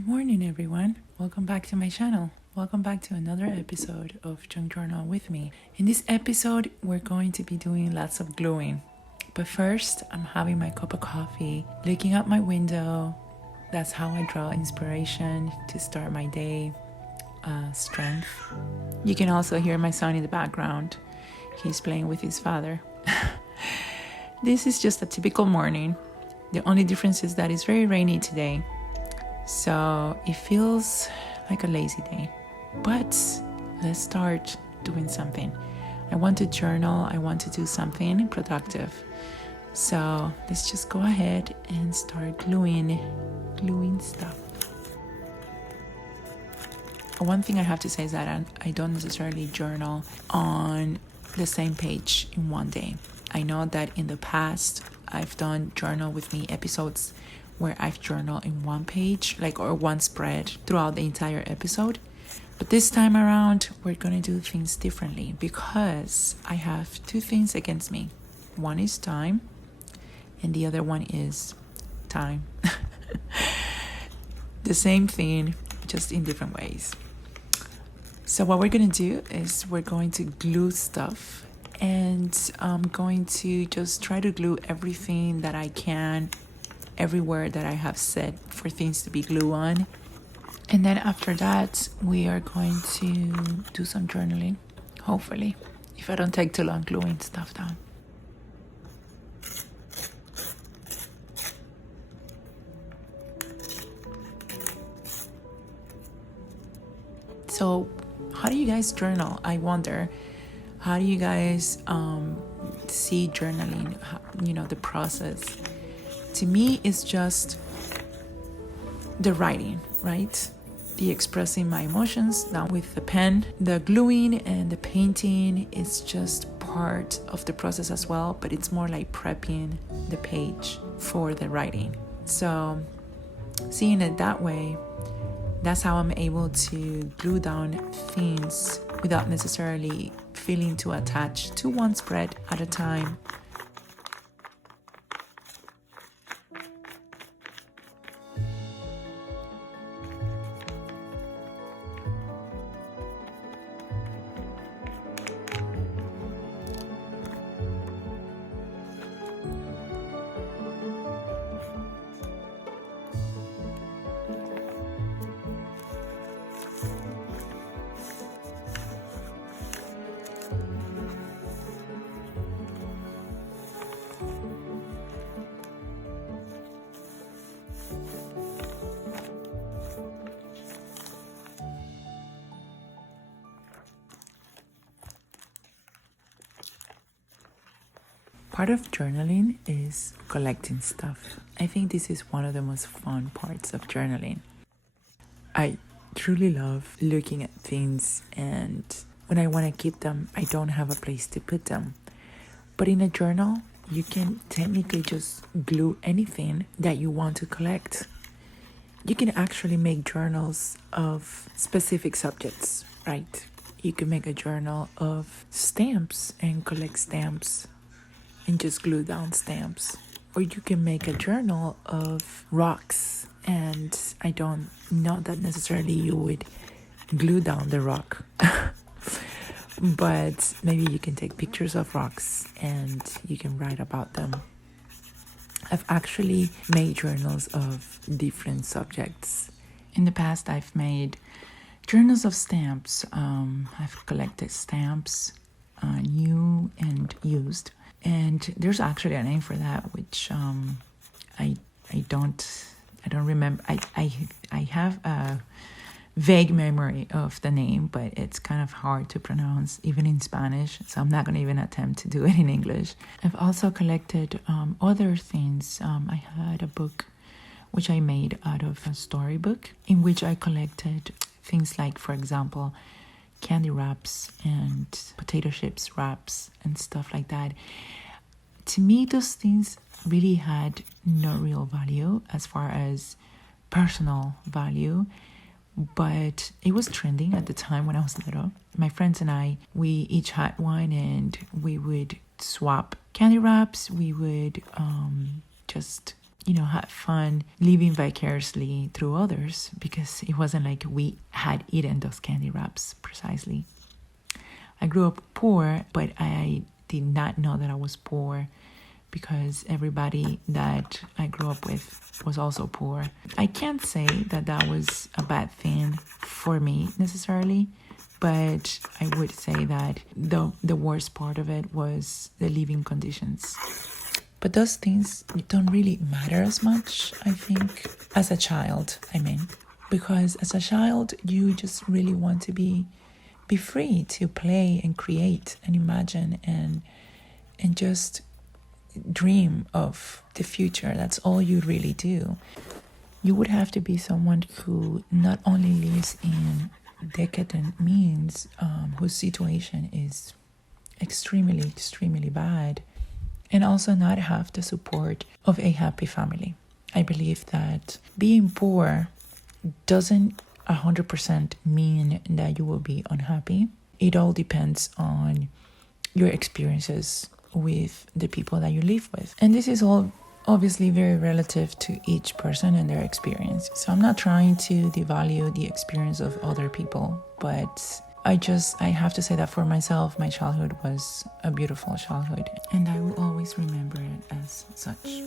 Good morning, everyone. Welcome back to my channel. Welcome back to another episode of Junk Journal with me. In this episode, we're going to be doing lots of gluing. But first, I'm having my cup of coffee, looking out my window. That's how I draw inspiration to start my day. Strength. You can also hear my son in the background. He's playing with his father. This is just a typical morning. The only difference is that it's very rainy today. So it feels like a lazy day. But let's start doing something. I want to journal. I want to do something productive. So let's just go ahead and start gluing stuff. One thing I have to say is that I don't necessarily journal on the same page in one day. I know that in the past, I've done journal with me episodes where I've journaled in one page, or one spread throughout the entire episode. But this time around, we're going to do things differently because I have two things against me. One is time, and the other one is time. The same thing, just in different ways. So what we're going to do is we're going to glue stuff, and I'm going to just try to glue everything that I can everywhere that I have set for things to be glue on. And then after that, we are going to do some journaling, hopefully, if I don't take too long gluing stuff down. So how do you guys journal? I wonder, how do you guys see journaling, the process? To me, it's just the writing, right? The expressing my emotions now with the pen. The gluing and the painting is just part of the process as well, but it's more like prepping the page for the writing. So seeing it that way, that's how I'm able to glue down things without necessarily feeling too attached to one spread at a time. Part of journaling is collecting stuff. I think this is one of the most fun parts of journaling. I truly love looking at things, and when I want to keep them, I don't have a place to put them. But in a journal, you can technically just glue anything that you want to collect. You can actually make journals of specific subjects, right? You can make a journal of stamps and collect stamps and just glue down stamps. Or you can make a journal of rocks, and I don't know that necessarily you would glue down the rock. But maybe you can take pictures of rocks and you can write about them. I've actually made journals of different subjects. In the past, I've made journals of stamps. I've collected stamps, new and used. And there's actually a name for that, which I don't remember. I have a vague memory of the name, but it's kind of hard to pronounce, even in Spanish. So I'm not going to even attempt to do it in English. I've also collected other things. I had a book which I made out of a storybook, in which I collected things like, for example, candy wraps and potato chips wraps and stuff like that. To me, those things really had no real value as far as personal value, but it was trending at the time when I was little. My friends and I, we each had one, and we would swap candy wraps. We would just had fun living vicariously through others, because it wasn't like we had eaten those candy wraps precisely. I grew up poor, but I did not know that I was poor, because everybody that I grew up with was also poor. I can't say that that was a bad thing for me necessarily, but I would say that the worst part of it was the living conditions. But those things don't really matter as much, I think, as a child, because as a child, you just really want to be free to play and create and imagine and just dream of the future. That's all you really do. You would have to be someone who not only lives in decadent means, whose situation is extremely, extremely bad, and also not have the support of a happy family. I believe that being poor doesn't 100% mean that you will be unhappy. It all depends on your experiences with the people that you live with. And this is all obviously very relative to each person and their experience. So I'm not trying to devalue the experience of other people, but I have to say that for myself, my childhood was a beautiful childhood, and I will always remember it as such.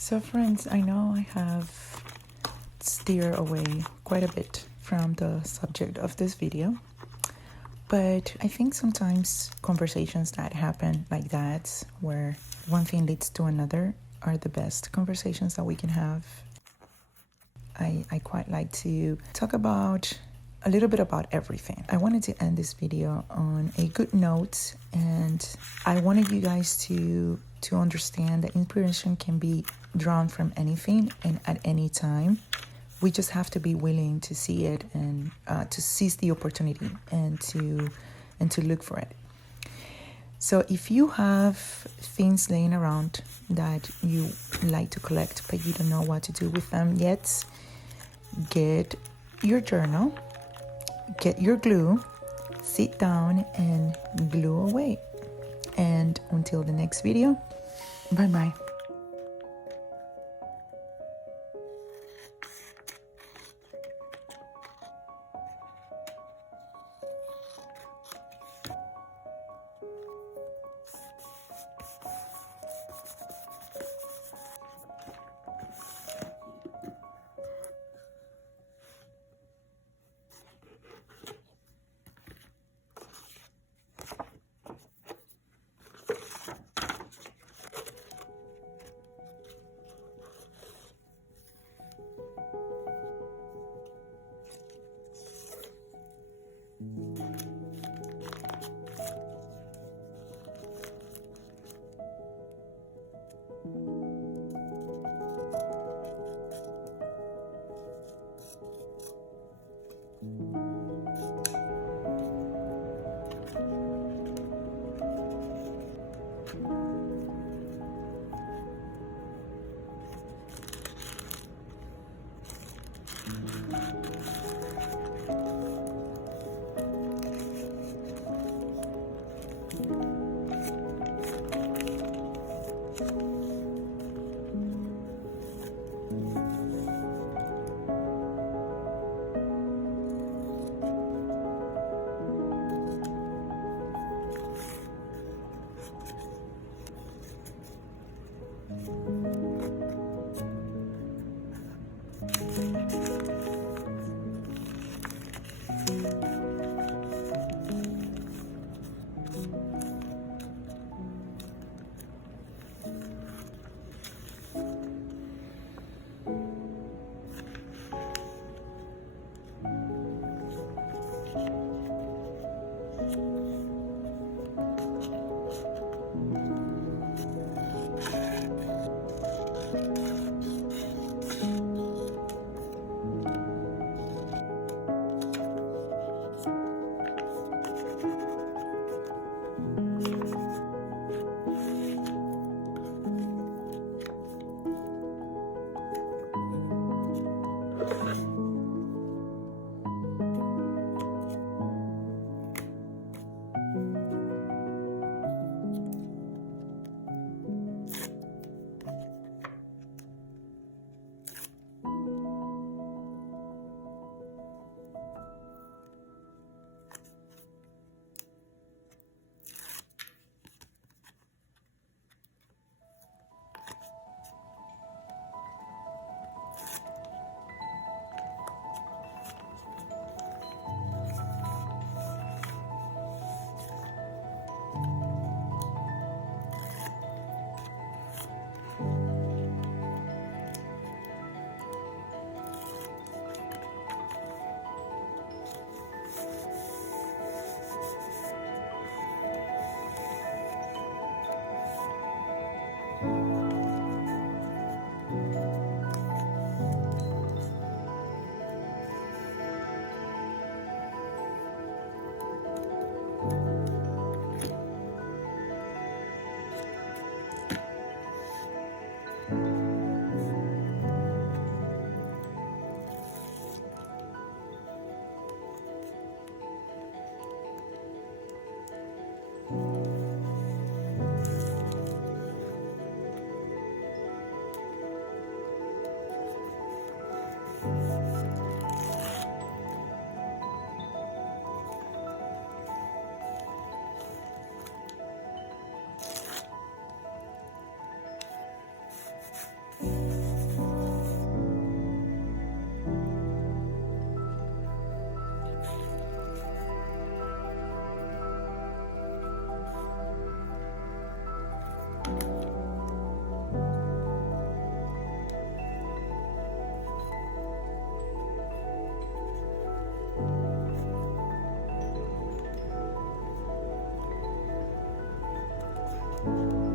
So friends, I know I have steered away quite a bit from the subject of this video, but I think sometimes conversations that happen like that, where one thing leads to another, are the best conversations that we can have. I quite like to talk about a little bit about everything. I wanted to end this video on a good note, and I wanted you guys to understand that inspiration can be drawn from anything and at any time. We just have to be willing to see it and to seize the opportunity and to look for it. So if you have things laying around that you like to collect but you don't know what to do with them yet, get your journal, get your glue, sit down and glue away. And until the next video, bye-bye. you.